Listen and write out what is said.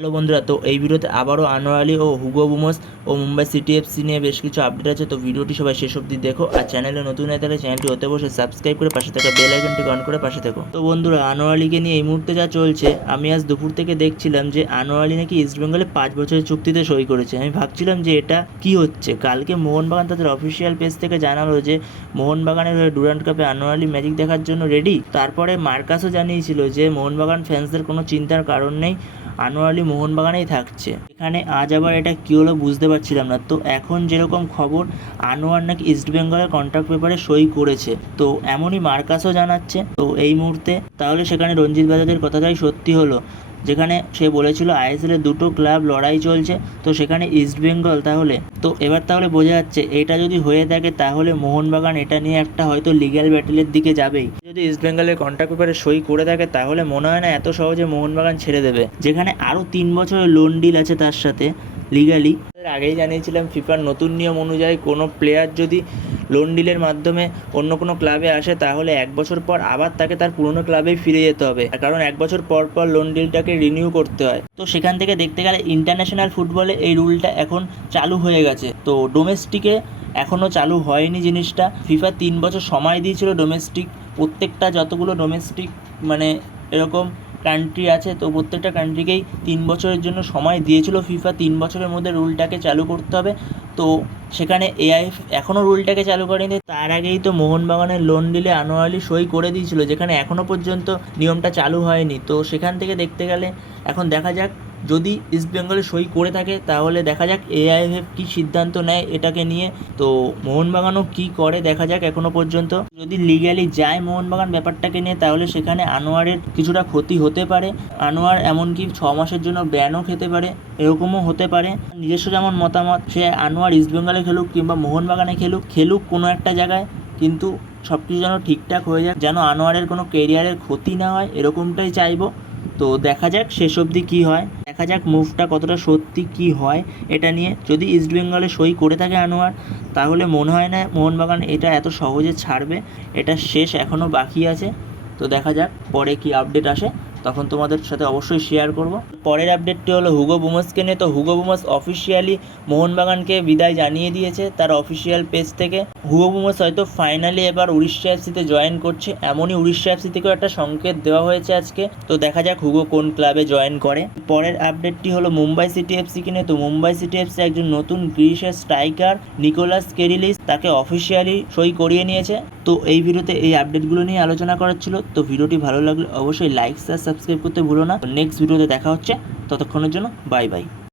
Hello বন্ধুরা, তো এই ভিডিওতে আবারও আনোয়ালি ও হুগো বুমস ও মুম্বাই সিটি এফসি নিয়ে বেশ কিছু আপডেট আছে। তো ভিডিওটি সবাই শেষ অবধি দেখো আর চ্যানেলে নতুন হয়ে থাকলে চ্যানেলটি হতে বসে সাবস্ক্রাইব করে পাশে থাকা বেল আইকনটি অন করে পাশে থাকো। তো বন্ধুরা আনোয়ালিকে নিয়ে এই মুহূর্তে যা চলছে, আমি আজ দুপুর থেকে দেখছিলাম যে আনোয়ালি নাকি ইস্টবেঙ্গলে পাঁচ বছরের চুক্তিতে সই করেছে। আমি ভাবছিলাম যে এটা কি হচ্ছে? কালকে মোহনবাগান তাদের অফিসিয়াল পেজ থেকে জানালো যে মোহনবাগানের হয়ে ডুরান্ট কাপে আনোয়ালি ম্যাজিক দেখার জন্য রেডি তারপরে মার্কাসও জানিয়েছিল যে মোহনবাগান ফ্যান্সদের কোনো চিন্তার কারণ নেই। আনোয়ালি মোহনবাগানেই থাকছে। এখানে আজ আবার এটা কী হলো বুঝতে পারছিলাম না। তো এখন যেরকম খবর, আনোয়ার নাকি ইস্টবেঙ্গলের কন্ট্রাক্ট পেপারে সই করেছে। তো এমনই মার্কাসও জানাচ্ছে। তো এই মুহূর্তে তাহলে সেখানে রঞ্জিত বাজাজের কথাটাই সত্যি হলো। যেখানে সে বলেছিল আইএসএল এর দুটো ক্লাব লড়াই চলছে, তো সেখানে ইস্টবেঙ্গল তাহলে। তো এবার তাহলে বোঝা যাচ্ছে, এটা যদি হয়ে থাকে তাহলে মোহনবাগান এটা নিয়ে একটা হয়তো লিগ্যাল ব্যাটেলের দিকে যাবেই। যদি ইস্টবেঙ্গলের কন্ট্রাক্ট পেপারে সই করে থাকে, তাহলে মনে হয় না এত সহজে মোহনবাগান ছেড়ে দেবে। যেখানে আরও তিন বছরের লোন ডিল আছে তার সাথে লিগালি আগেই জানিয়েছিলাম, ফিফার নতুন নিয়ম অনুযায়ী কোনো প্লেয়ার যদি লোন ডিলের মাধ্যমে অন্য কোনো ক্লাবে আসে, তাহলে এক বছর পর আবার তাকে তার পুরনো ক্লাবেই ফিরে যেতে হবে। কারণ এক বছর পর পর লোন ডিলটাকে রিনিউ করতে হয়। তো সেখান থেকে দেখতে গেলে ইন্টারন্যাশনাল ফুটবলে এই রুলটা এখন চালু হয়ে গেছে। তো ডোমেস্টিকে এখনও চালু হয়নি জিনিসটা। ফিফা তিন বছর সময় দিয়েছিল ডোমেস্টিক প্রত্যেকটা যতগুলো ডোমেস্টিক মানে এরকম কান্ট্রি আছে, তো প্রত্যেকটা কান্ট্রিকেই তিন বছরের জন্য সময় দিয়েছিল ফিফা তিন বছরের মধ্যে রুলটাকে চালু করতে হবে। তো সেখানে এআইএফ এখনও রুলটাকে চালু করেনি, তার আগেই তো মোহনবাগানের লোন ডিলে আনোয়ালি সই করে দিয়েছিল, যেখানে এখনও পর্যন্ত নিয়মটা চালু হয়নি। তো সেখান থেকে দেখতে গেলে এখন দেখা যাক যদি ইস্টবেঙ্গলে সই করে থাকে, তাহলে দেখা যাক এআইএফ কী সিদ্ধান্ত নেয় এটাকে নিয়ে। তো মোহনবাগানও কি করে দেখা যাক এখনও পর্যন্ত। যদি লিগ্যালি যায় মোহনবাগান ব্যাপারটাকে নিয়ে, তাহলে সেখানে আনোয়ারের কিছুটা ক্ষতি হতে পারে। আনোয়ার এমনকি ছ মাসের জন্য ব্যানও খেতে পারে, এরকমও হতে পারে। নিজস্ব যেমন মতামত, সে আনোয়ার ইস্টবেঙ্গলে খেলুক কিংবা মোহনবাগানে খেলুক খেলুক কোনো একটা জায়গায়, কিন্তু সব কিছু যেন ঠিকঠাক হয়ে যাক যেন আনোয়ারের কোনো কেরিয়ারের ক্ষতি না হয়, এরকমটাই চাইব। তো দেখা যাক শেষ অবধি কী হয়। দেখা যাক মুভটা কতটা সত্যি কি হয় এটা নিয়ে। যদি ইস্ট বেঙ্গলে সই করে থাকে আনোয়ার, তাহলে মনে হয় না মোহনবাগান এটা এত সহজে ছাড়বে। এটা শেষ এখনও বাকি আছে। তো দেখা যাক পরে কি আপডেট আসে। তখন তোমাদের সাথে অবশ্যই শেয়ার করব। পরের আপডেটটি হলো হুগো বুমসকে নিয়ে। তো হুগো বুমস অফিসিয়ালি মোহনবাগানকে বিদায় জানিয়ে দিয়েছে তার অফিসিয়াল পেজ থেকে। হুগো বুমস হয়তো ফাইনালি এবার উড়িষ্যা এফসিতে জয়েন করছে। এমনই উড়িষ্যা এফসি থেকেও একটা সংকেত দেওয়া হয়েছে আজকে। তো দেখা যাক হুগো কোন ক্লাবে জয়েন করে। পরের আপডেটটি হলো মুম্বাই সিটি এফসি কিনে তো মুম্বাই সিটি এফসি একজন নতুন গ্রিসের স্ট্রাইকার নিকোলাস কেরিলিস তাকে অফিসিয়ালি সই করিয়ে নিয়েছে। তো এই ভিডিওতে এই আপডেটগুলো নিয়ে আলোচনা করার ছিল। তো ভিডিওটি ভালো লাগলে অবশ্যই লাইক শেয়ার সাবস্ক্রাইব করতে ভুলো না। নেক্সট ভিডিওতে দেখা হচ্ছে। ততক্ষণের জন্য বাই বাই